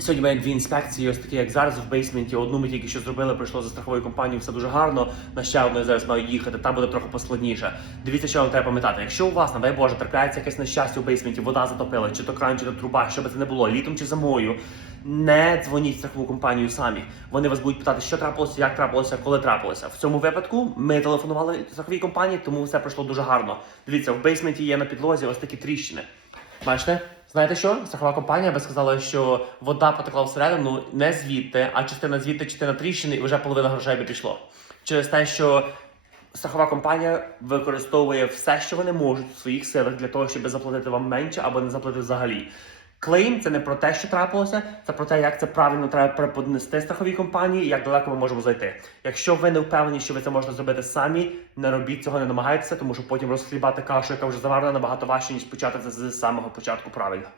Сьогодні маємо дві інспекції, ось такі, як зараз в бейсменті. Одну ми тільки що зробили, пройшло за страховою компанією, все дуже гарно. На ще одну я зараз маю їхати, там буде трохи поскладніше. Дивіться, що вам треба пам'ятати. Якщо у вас, не дай Боже, трапляється якесь нещастя у бейсменті, вода затопила, чи то кран, чи то труба, що би це не було, літом чи зимою. Не дзвоніть в страхову компанію самі. Вони вас будуть питати, що трапилося, як трапилося, коли трапилося. В цьому випадку ми телефонували страховій компанії, тому все пройшло дуже гарно. Дивіться, в бейсменті є на підлозі ось такі тріщини. Бачите? Знаєте що? Страхова компанія би сказала, що вода потекла всередину не звідти, а частина звідти, частина тріщини, і вже половина грошей би пішло. Через те, що страхова компанія використовує все, що вони можуть в своїх силах для того, щоб заплатити вам менше або не заплатити взагалі. Клейм це не про те, що трапилося, це про те, як це правильно треба преподнести страховій компанії і як далеко ми можемо зайти. Якщо ви не впевнені, що ви це можете зробити самі, не робіть цього, не намагайтеся, тому що потім розхлібати кашу, яка вже заварена набагато важче, ніж почати це з самого початку правильно.